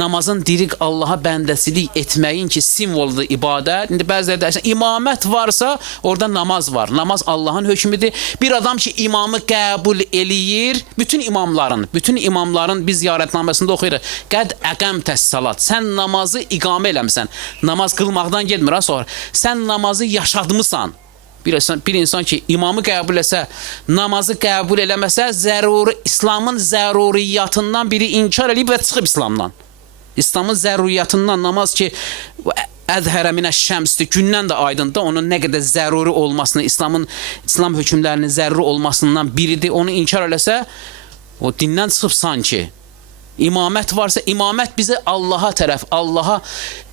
namazın dirik Allaha bəndəçilik etməyin ki, simvoludur ibadət. İndi bəziləri də imamət varsa, orada namaz var. Namaz Allahın hökmüdür. Bir adam ki, imamı qəbul eləyir, bütün imamların biz ziyarətnaməsində oxuyuruq. Qəd əqəmtəs-salat. Sən namazı iqamə eləmisən. Namaz qılmaqdan getmir, sonra. Sən namazı yaşadmısan. Bir insan ki, imamı qəbul etsə, namazı qəbul eləməsə, İslamın zəruriyyatından biri inkar edib və çıxıb İslamdan. İslamın zəruriyyatından namaz ki, əzhərə minəş-şəmsdir, gündən də aydındır, onun nə qədər zəruri olmasını, İslam hökmlərinin zəruri olmasından biridir, onu inkar eləsə, o dindən çıxıb sanki. İmamət varsa, imamət bizi Allaha tərəf, Allaha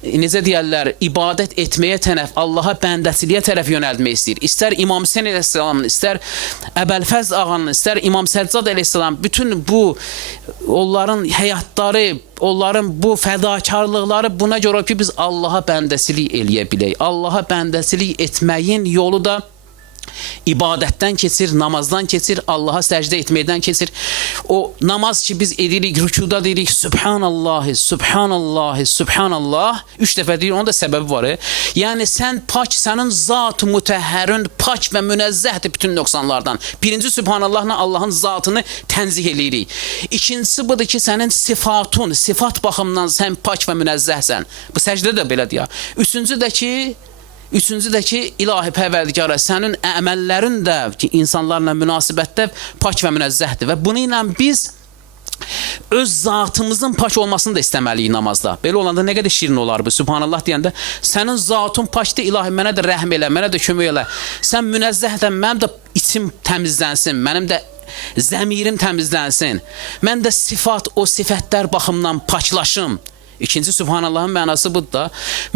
necə deyərlər, ibadət etməyə tərəf, Allaha bəndəçiliyə tərəf yönəldmək istəyir. İstər İmam Hüseyn əleyhissalamın, istər Əbəlfəz ağanın, istər İmam Səccad əleyhissalam, bütün bu onların həyatları, onların bu fədakarlıqları buna görə ki, biz Allaha bəndəçilik eləyə bilək. Allaha bəndəçilik etməyin yolu da ibadətdən keçir, namazdan keçir, Allaha səcdə etməkdən keçir. O namaz ki biz edirik, rükuda deyirik, Subhanallahi, Subhanallahi, Subhanallah 3 dəfə deyir, onun da səbəbi var. Yəni sən pak, sənin zat-ı mütəhhərün pak və münəzzəhdir bütün nöqsanlardan. Birinci Subhanallahla Allahın zatını tənzih eləyirik. İkincisi budur ki, sənin sifatun, sifat baxımından sən pak və münəzzəhsən. Bu səcdə də belədir ya. Üçüncü də ki, ilahi pərverdigara, sənin əməllərin də ki, insanlarla münasibətdə pak və münəzzəhdir. Və bunu ilə biz öz zatımızın pak olmasını da istəməliyik namazda. Belə olanda nə qədər şirin olar bu, Subhanallah deyəndə, sənin zatın pakdır, ilahi mənə də rəhm elə, mənə də kömək elə. Sən münəzzəhdən, mənim də içim təmizlənsin, mənim də zəmirim təmizlənsin. Mən də sifat, o sifətlər baxımdan paklaşım. İkinci Subhanallahın mənası budur da.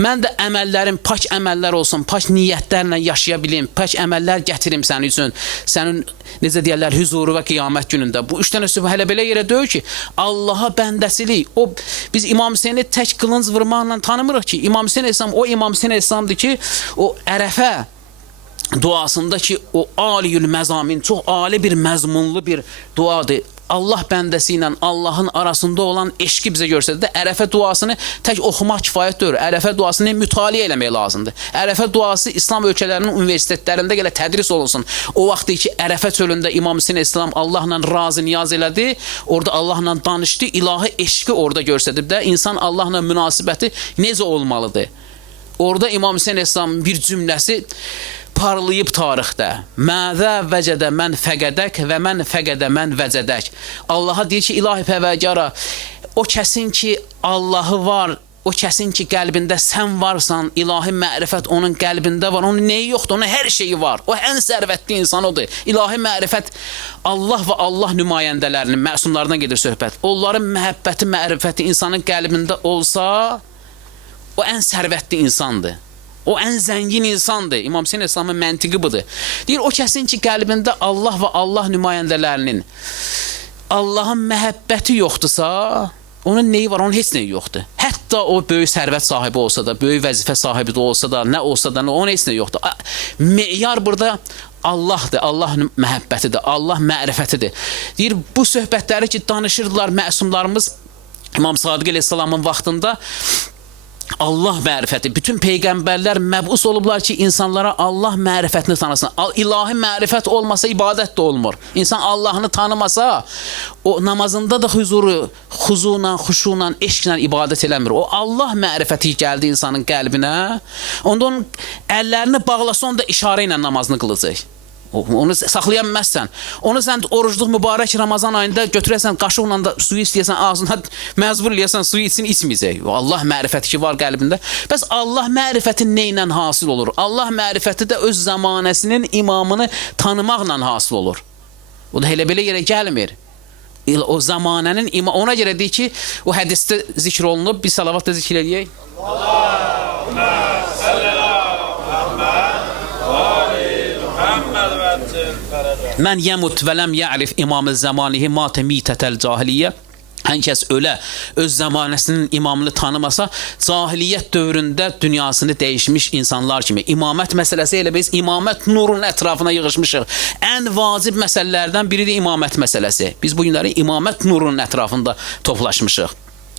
Mən də əməllərim pak əməllər olsun, pak niyyətlərlə yaşaya bilim, pak əməllər gətirim sənin üçün, sənin necə deyərlər, huzuru və qiyamət günündə. Bu 3 dənə Subhan elə belə yerə deyir ki, Allaha bəndəsilik. O biz İmam Hüseyni tək qılınc vurmaqla tanımırıq ki, İmam Hüseyn əleyhissalam o İmam Hüseyn əleyhissalamdır ki, o Ərəfə duasındakı o aliyül məzamin, çox ali bir məzmunlu bir duadır. Allah bəndəsi ilə Allahın arasında olan eşqi bizə göstərdi. Ərəfə duasını tək oxumaq kifayət deyil. Ərəfə duasını mütaliə eləmək lazımdır. Ərəfə duası İslam ölkələrinin universitetlərində gələ tədris olunsun. O vaxt ki, Ərəfə çölündə İmam Hüseyn əleyhissalam Allahla razı niyaz elədi. Orada Allahla danışdı. İlahi eşqi orada göstərdi də. İnsan Allahla münasibəti necə olmalıdır? Orada İmam Hüseyn əleyhissalamın bir cümləsi parlayıb tarixdə. Məzə vəcədə mən fəqədək və mən fəqədə mən vəcədək. Allaha deyir ki, ilahi pərverdigara, o kəsin ki Allahı var, o kəsin ki qəlbində sən varsan, ilahi mərifət onun qəlbində var, onun neyi yoxdur, onun hər şeyi var. O ən sərvətli insan odur. İlahi mərifət Allah və Allah nümayəndələrinin, məsumlardan gedir söhbət. Onların məhəbbəti, mərifəti insanın qəlbində olsa, o ən sərvətli insandır. O ən zəngin insandır. İmam Hüseyn əleyhissalamın məntiqi budur. Deyir, o kəsin ki qəlbində Allah və Allah nümayəndələrinin Allahın məhəbbəti yoxdursa, onun neyi var, onun heç neyi yoxdur. Hətta o böyük sərvət sahibi olsa da, böyük vəzifə sahibi də olsa da, nə olsa da, onun heç neyi yoxdur. Meyar burada Allahdır, Allah məhəbbətidir, Allah mərifətidir. Deyir, bu söhbətləri ki danışırdılar məsumlarımız İmam Sadiq əleyhissalamın vaxtında, Allah mərifəti, bütün peyğəmbərlər məbus olublar ki, insanlara Allah mərifətini tanısın. İlahi mərifət olmasa ibadət də olmur. İnsan Allahını tanımasa, o namazında da huzuru, xuzuyla, xuşuyla, eşqlə ibadət eləmir. O Allah mərifəti gəldi insanın qəlbinə, onda onun əllərini bağlasa, onda işarə ilə namazını qılacaq. Onu saxlaya bilməzsən. Onu sən orucluq mübarək Ramazan ayında götürəsən, qaşıqla da suyu istəyəsən, ağzına məcbur eləyəsən, suyu için içməyəcək. Allah mərifəti ki var qəlbində. Bəs Allah mərifəti nə ilə hasil olur? Allah mərifəti də öz zamanəsinin imamını tanımaqla hasil olur. O da elə belə yerə gəlmir. O zamanənin imamı, ona görə deyir ki, o hədisdə zikr olunub, bir salavat da zikr eləyək. Allahümmə sallallahu Mən yəmut və ləm ya'rif imam-ı zamanihi matə mitətəl cahiliyyə. Hər kəs ölə, öz zamanəsinin imamını tanımasa, cahiliyyət dövründə dünyasını dəyişmiş insanlar kimi. İmamət məsələsi elə biz imamət nurunun ətrafına yığışmışıq. Ən vacib məsələlərdən biri də imamət məsələsi. Biz bu günləri imamət nurunun ətrafında toplaşmışıq.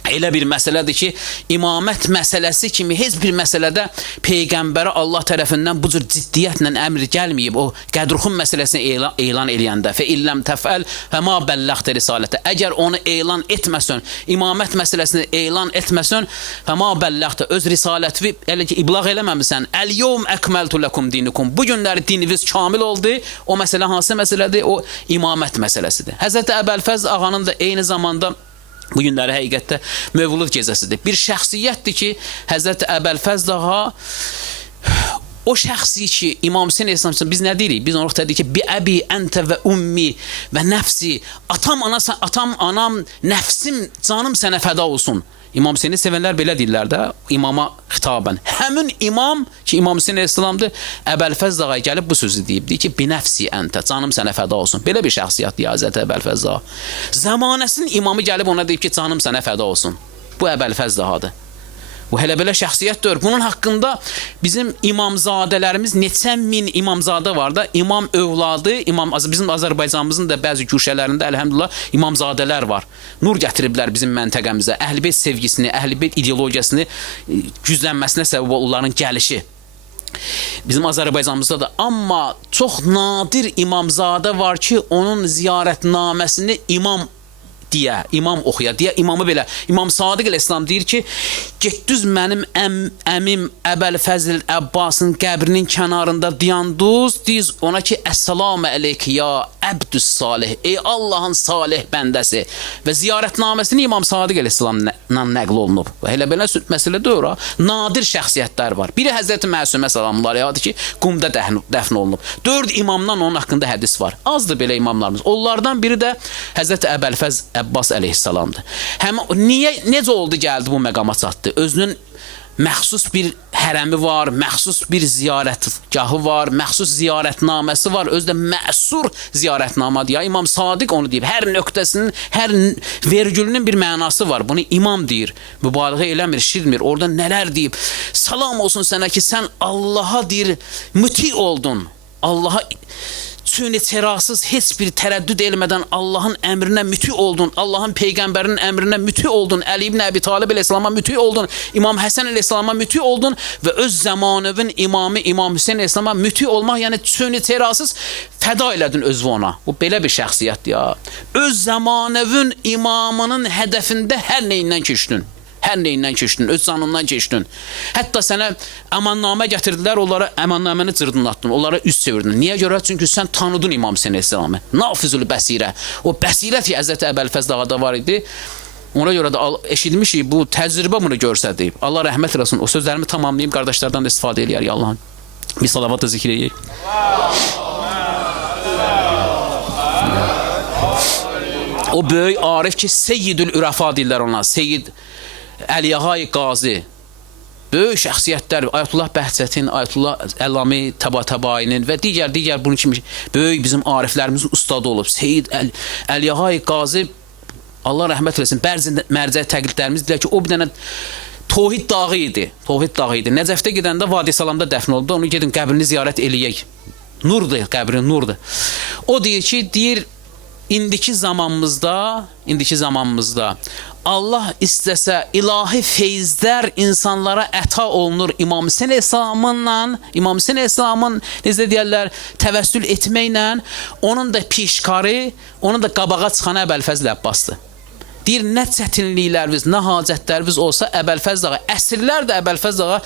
Elə bir məsələdir ki, imamət məsələsi kimi heç bir məsələdə Peyğəmbərə Allah tərəfindən bu cür ciddiyyətlə əmr gəlməyib. O qədruxun məsələsini elan eləyəndə fə illəm təfəl və ma bəlləxtə risalətə. Əgər onu elan etməsən, imamət məsələsini elan etməsən, və ma bəlləxtə öz risaləti elə ki, iblaq eləməmisən. Əl-yevm əkməltu ləkum dinikum. Bu günləri dininiz kamil oldu. O məsələ hansı məsələdir? O imamət məsələsidir. Həzrəti Əbəlfəz ağanın da eyni zamanda bu günləri həqiqətdə Mövlud gecəsidir. Bir şəxsiyyətdir ki, Həzrət Əbəlfəz ağa O şəxsi ki, İmam Hüseyin əleyhissalam biz nə deyirik? Biz ona dedik ki, bi əbi əntə və ummi və nəfsi. Atam, anam, nəfsim, canım sənə fəda olsun. İmam Hüseyni sevənlər belə deyirlər də, imama xitabən. Həmin imam ki, İmam Hüseyin əleyhissalamdır, Əbəlfəz Ağaya gəlib bu sözü deyib. Deyir ki, binəfsi əntə, canım sənə fəda olsun. Belə bir şəxsiyyət deyir Həzrəti Əbəlfəz Ağa. Zamanəsinin imamı gəlib ona deyib ki, canım sənə fəda olsun. Bu Əbəlfəz Ağadır. Bu hələ belə şəxsiyyətdir. Bunun haqqında bizim imamzadələrimiz neçə min imamzadə var da, imam övladı, bizim Azərbaycanımızın da bəzi güşələrində əlhəmdülillah imamzadələr var. Nur gətiriblər bizim məntəqəmizə. Əhl-i-Beyt sevgisini, Əhl-i-Beyt ideologiyasını güclənməsinə səbəb onların gəlişi. Bizim Azərbaycanımızda da. Amma çox nadir imamzadə var ki, onun ziyarətnaməsini imam oxuya, deyə imamı belə. İmam Sadiq əleyhissalam deyir ki, getdüz mənim əmim Əbəlfəzl Əbbasın qəbrinin kənarında diyanduz, diz ona ki, Əssəlamü əleyk ya əbdüs salih, ey Allahın salih bəndəsi. Və ziyarətnaməsini İmam Sadiq əleyhissalamdan nəql olunub. Və elə belə məsələ deyir, nadir şəxsiyyətlər var. Biri Həzrəti Məsumə salamlar yadır ki, Qumda dəfn olunub. 4 imamdan onun haqqında hədis var. Azdır belə imamlarımız. Onlardan biri də Həzrəti Əbəlfəz Əbbas əleyhissalamdır. Necə oldu gəldi bu məqama çatdı? Özünün məxsus bir hərəmi var, məxsus bir ziyarətgahı var, məxsus ziyarətnaməsi var, özü də məsur ziyarətnamadır. Ya İmam Sadiq onu deyib. Hər nöqtəsinin, hər vergülünün bir mənası var. Bunu imam deyir. Mübaliğə eləmir, şirmir. Orada nələr deyib? Salam olsun sənə ki, sən Allaha deyir, müti oldun. Allaha Çünki terasız heç bir tərəddüd eləmədən Allahın əmrinə müti oldun, Allahın peyğəmbərinin əmrinə müti oldun, Əli ibn Əbi Talib əleyhissalama müti oldun, İmam Həsən əleyhissalama müti oldun və öz zamanının imamı İmam Hüseyin əleyhissalama müti olmaq, yəni çünki terasız fəda elədin özünü ona. Bu belə bir şəxsiyyətdir ya. Öz zamanının imamının hədəfində hər neyindən keçdin. Hər neyindən keçdin, öz canından keçdin. Hətta sənə əmannamə gətirdilər, onlara əmannaməni cırdınlatdın, onlara üz çevirdin. Niyə görə? Çünki sən tanıdın İmam Hüseyin əleyhissalamı. Nafizül bəsirə. O bəsirət ki, Həzrəti Əbəlfəz Ağada var idi. Ona görə də eşitmişik, bu təcrübə bunu görsədib. Allah rəhmət eləsin. O sözlərimi tamamlayayım, qardaşlardan da istifadə eləyər Allah'ın. Bir salavat da zikr edək. O böyük arif ki, Seyyidül Ürəfa deyirlər ona. Seyyid Əliyağay Qazi, böyük şəxsiyyətlər, Ayətullah Bəhcətin, Ayətullah Əlami Təbatəbayinin və digər bunun kimi böyük bizim ariflərimizin ustadı olub. Seyyid Əliyağay Qazi, Allah rəhmət eləsin, bəzi mərcə təqlidlərimiz deyilər ki, o bir dənə Tohid dağı idi. Tohid dağı idi. Nəcəfdə gedəndə Vadi Salamda dəfn oldu. Onu gedin qəbrini ziyarət eləyək. Nurdur, qəbrin nurdur. O deyir ki, indiki zamanımızda Allah istəsə ilahi feyzlər insanlara əta olunur İmam Hüseyin əleyhissalamın necə deyərlər, təvəssül etməklə, onun da pişkarı, onun da qabağa çıxanı Əbəlfəzl Əbbasdır. Deyir, nə çətinliklərimiz, nə hacətlərimiz olsa Əbəlfəz Ağa, əsrlər də Əbəlfəz Ağa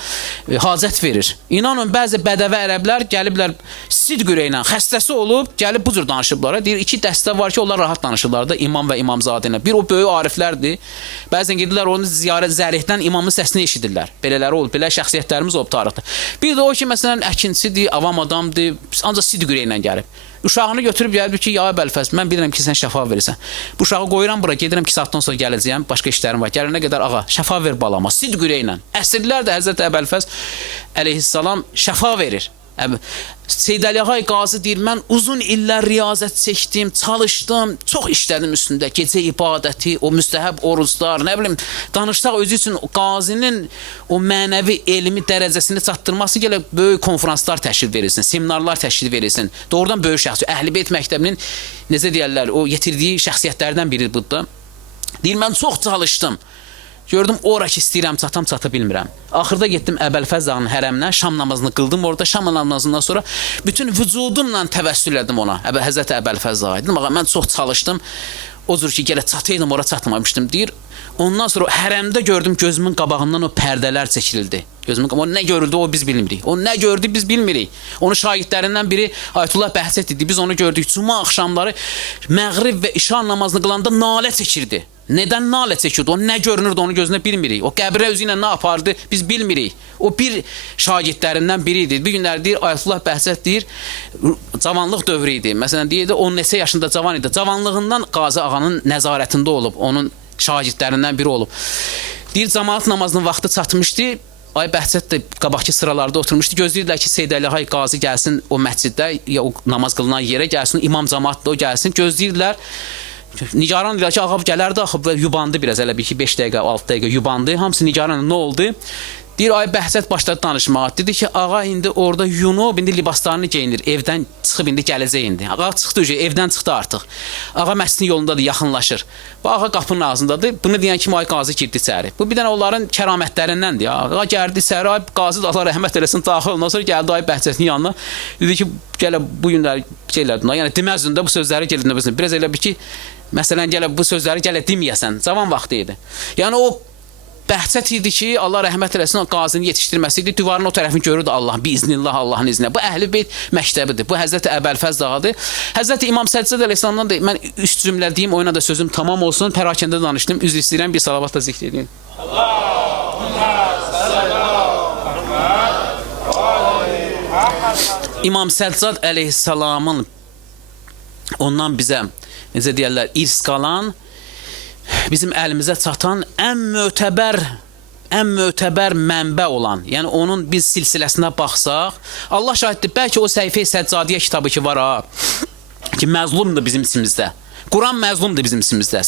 hacət verir. İnanın, bəzi bədəvi ərəblər gəliblər sidq ürəklə, xəstəsi olub, gəlib bu cür danışıblar. Deyir, 2 dəstə var ki, onlar rahat danışırlar da, imam və imamzadə ilə. Bir o böyük ariflərdir. Bəzən gedirlər, onu zərihdən imamın səsini eşidirlər. Belələri olub, belə şəxsiyyətlərimiz olub tarixdə. Bir də o ki, məsələn, əkinçidir, avam adamdır, ancaq sidq ürəklə gəlib. Uşağını götürüb gəlib ki, ya Əbəlfəz, mən bilirəm ki, sən şəfa verirsən. Bu uşağı qoyuram bura, gedirəm 2 saatdan sonra gələcəyəm, başqa işlərim var. Gələnə qədər, ağa, şəfa ver balama, sidq ürəklə. Əsrlər də Həzrəti Əbəlfəz əleyhissalam şəfa verir. Seyyid Əliyağay Qazi deyir, mən uzun illər riyazət çəkdim, çalışdım, çox işlədim üstündə, gecə ibadəti, o müstəhəb oruclar, nə bilim, danışsaq özü üçün qazinin o mənəvi elmi dərəcəsini çatdırması gələ böyük konferanslar təşkil verilsin, seminarlar təşkil verilsin. Doğrudan böyük şəxsi, Əhl-i-Beyt məktəbinin, necə deyərlər, o yetirdiyi şəxsiyyətlərdən biri budur. Deyir, mən çox çalışdım. Gördüm, ora ki, istəyirəm, çata bilmirəm. Axırda getdim Əbəlfəz Ağanın hərəminə, şam namazını qıldım orada, şam namazından sonra bütün vücudumla təvəssül edim ona, Həzrəti Əbəlfəz Ağa. Dedim, ağa, mən çox çalışdım, o cür ki, gələ çataydım, ora çatmamışdım, deyir. Ondan sonra hərəmdə gördüm, gözümün qabağından o pərdələr çəkildi. O nə görüldü, o biz bilmirik. O nə gördü, biz bilmirik. Onun şagirdlərindən biri Ayətullah Bəhcət idi. Biz onu gördük. Cuma axşamları məğrib və işan namazını qılanda nalə çəkirdi. Nədən nalə çəkirdi? O nə görünürdü, onu gözünə bilmirik. O qəbrə özü ilə nə apardı, biz bilmirik. O bir şagirdlərindən biri idi. Bir günlər deyir, Ayətullah Bəhcət deyir, cavanlıq dövrü idi. Məsələn, deyirdi, 10 neçə yaşında cavan idi. Cavanlığından Qazı ağanın nəzarətində olub, onun şagirdlərindən biri olub. Deyir, cəmaət namazının vaxtı çatmışdı. Ay Bəhcət də qabaqki sıralarda oturmuşdu. Gözləyirlər ki, Seyid Əli Qazi gəlsin o məsciddə, ya o namaz qılınan yerə gəlsin, imam cəmaət də o gəlsin. Gözləyirlər. Nigaran deyirlər ki, ağa gələrdi, axı yubandı biraz, elə bir ki, 5 dəqiqə, 6 dəqiqə yubandı. Hamısı nigaran, nə oldu? Deyir, ay Bəhcət başladı danışmağa. Dedi ki, ağa indi orada yunub, indi libaslarını geyinir, evdən çıxıb indi gələcək indi. Ağa çıxdı, evdən çıxdı artıq. Ağa məscidin yolundadır, yaxınlaşır. Bu ağa qapının ağzındadır. Bunu deyən kimi ay Qazi girdi içəri. Bu bir dənə onların kəramətlərindəndir. Ağa gəldi içəri, ay Qazi da Allah rəhmət eləsin, daxil. Ondan sonra gəldi ay Bəhcətin yanına. Dedi ki, gələ bu günlər şeylərdir. Yəni deməzdin də bu sözləri gəlin. Biraz elə bir ki, məsələn, gələ bu sözləri gələ deməyəsən. Cavan vaxtı idi. Yəni o Bəhcət idi ki, Allah rəhmət eləsin, Qazini yetişdirməsi idi. Divarın o tərəfini görürdü Allah, biiznillah, Allahın izinə. Bu Əhl-i-Beyt məktəbidir. Bu Həzrəti Əbəlfəz dağıdır. Həzrəti İmam Səccad əleyhissalamdan da mən 3 cümlə deyim, oyuna da sözüm tamam olsun. Pərakəndə danışdım. Üzr istəyirəm, bir salavatla zikr edin. İmam Səccad əleyhissalamın ondan bizə, necə deyərlər, irs qalan, bizim əlimizə çatan ən mötəbər mənbə olan, yəni onun biz silsiləsinə baxsaq, Allah şahiddir, bəlkə o Səhifə-i Səccadiyyə kitabı ki var ha, ki məzlumdur bizim içimizdə. Quran məzlumdur bizim içimizdə.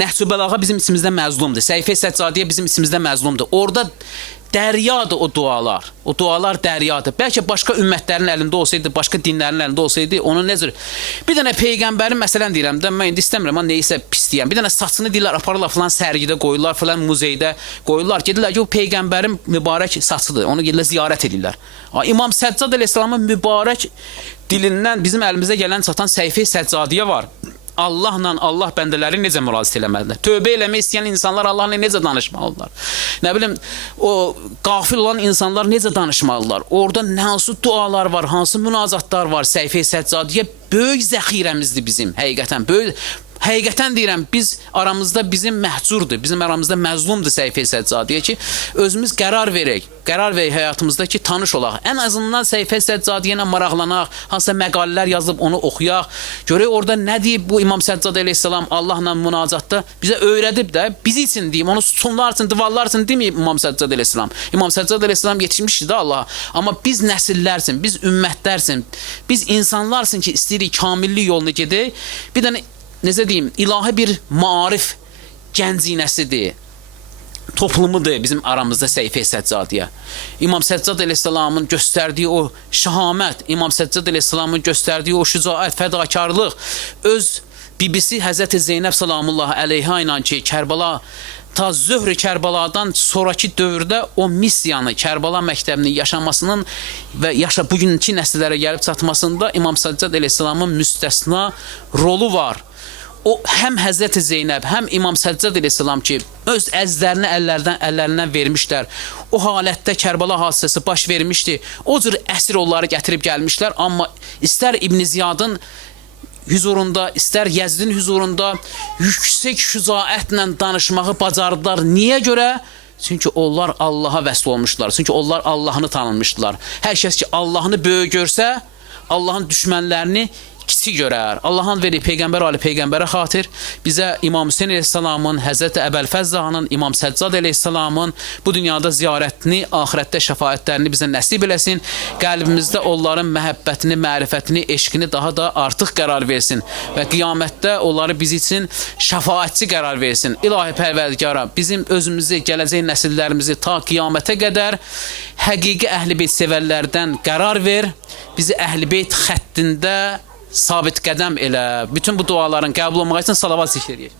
Nəhcü Bəlağa bizim içimizdə məzlumdur. Səhifə-i Səccadiyyə bizim içimizdə məzlumdur. Orada dəryadır o dualar. O dualar dəryadır. Bəlkə başqa ümmətlərin əlində olsaydı, başqa dinlərin əlində olsaydı, onun necə... Bir dənə Peyğəmbərin, məsələn deyirəm də, mən indi istəmirəm, amma neysə pis deyəm. Bir dənə saçını deyirlər, aparırlar filan sərgidə qoyurlar, filan muzeydə qoyurlar. Gedirlər ki, o Peyğəmbərin mübarək saçıdır. Onu gedirlər ziyarət edirlər. İmam Səccad əleyhissalamın mübarək dilindən bizim əlimizə gələn çatan Səhifə-i Səccadiyyə var. Allahla Allah bəndələri necə müraciət eləməlidirlər? Tövbə eləmək istəyən insanlar Allahla necə danışmalıdırlar? Nə bilim, o qafil olan insanlar necə danışmalıdırlar? Orada hansı dualar var, hansı münacatlar var? Səhifə-i Səccadiyyə böyük zəxirəmizdir bizim, həqiqətən. Həqiqətən deyirəm, biz aramızda bizim məhcurdur, bizim aramızda məzlumdur Səhifə-i Səccadiyyə ki, özümüz qərar verək həyatımızda ki, tanış olaq. Ən azından Səhifə-i Səccadiyyə ilə maraqlanaq, hansısa məqalələr yazıb onu oxuyaq. Görək orada nə deyib bu İmam Səccad əleyhissalam Allahla münacatda bizə öyrədib də, bizi üçün deyim, onu sütunlar üçün, divarlar üçün deməyib İmam Səccad əleyhissalam. İmam Səccad əleyhissalam yetişmişdir də Allaha. Amma biz nəsillər üçün, biz ümmətlər üçün, biz insanlar üçün ki, istəyirik kamillik yolunu gedək. Bir dənə necə deyim, ilahi bir maarif gəncinəsidir, toplumudur bizim aramızda Səhifə-i Səccadiyyə. İmam Səccad əleyhissalamın göstərdiyi o şəhamət, İmam Səccad əleyhissalamın göstərdiyi o şücaət, fədakarlıq, öz bibisi Həzrəti Zeynəb salamullah əleyhə ilə ki, Kərbala, ta Zöhr-i Kərbaladan sonraki dövrdə o missiyanı, Kərbala məktəbinin yaşamasının və bugünkü nəsillərə gəlib çatmasında İmam Səccad əleyhissalamın müstəsna rolu var. O həm Həzrəti Zeynəb, həm İmam Səccad əleyhissalam ki, öz əzlərini əllərindən vermişlər. O halətdə Kərbala hadisəsi baş vermişdi. O cür əsir onları gətirib gəlmişlər. Amma istər İbn Ziyadın hüzurunda, istər Yəzdin hüzurunda yüksək şücaətlə danışmağı bacardılar. Niyə görə? Çünki onlar Allaha vəsl olmuşlar. Çünki onlar Allahını tanınmışdılar. Hər kəs ki, Allahını böyük görsə, Allahın düşmənlərini kiçik görər. Allahın verib Peyğəmbər ali Peyğəmbərə xatir bizə İmam Hüseyin əleyhissalamın, Həzrəti Əbəlfəz Zağanın, İmam Səccad əleyhissalamın bu dünyada ziyarətini, axirətdə şəfaətlərini bizə nəsib eləsin. Qəlbimizdə onların məhəbbətini, mərifətini, eşqini daha da artıq qərar versin və qiyamətdə onları biz üçün şəfaətçi qərar versin. İlahi Pərvərdigara, bizim özümüzü, gələcək nəsillərimizi ta qiyamətə qədər həqiqi Əhl-i-Beyt sevərlərdən qərar ver. Bizi Əhl-i-Beyt xəttində sabit qədəm elə. Bütün bu duaların qəbul olmaq üçün salavat zikr edək.